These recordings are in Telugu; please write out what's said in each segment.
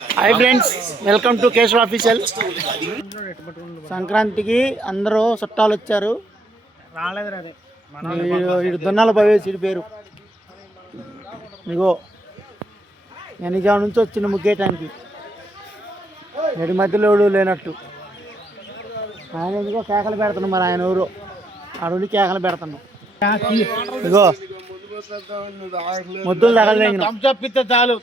Hi friends, welcome to Keshava official. సంక్రాంతికి అందరూ చుట్టాలు వచ్చారు. ఇటు దొన్నాల భవేశ్ పేరు. ఇగో ఎనిజాం నుంచి వచ్చిన ముగ్గేయటానికి ఎడి మధ్యలో ఎవడు లేనట్టు ఆయన ఎందుకో కేకలు పెడుతున్నాం. మరి ఆయన ఎవరు అడుగుని కేకలు పెడుతున్నాం. ఇగో ముద్దులు తగలేదు చాలు.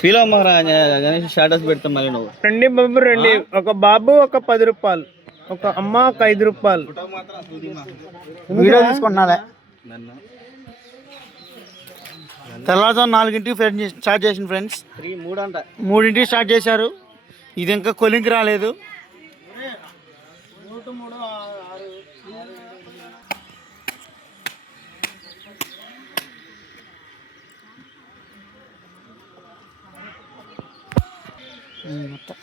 ఫీలో గణేష్ స్టాటస్ పెడతాం మళ్ళీ నువ్వు రండి బాబు రండి. ఒక బాబు ఒక 10 రూపాయలు, ఒక అమ్మ ఒక 5 రూపాయలు. వీడియో తీసుకుంటున్నాలే. తెల్లవారుజాము 4ంటికి స్టార్ట్ చేసిన ఫ్రెండ్స్. 3ంటికి స్టార్ట్ చేశారు. ఇది ఇంకా కొలింకి రాలేదు. మొత్తం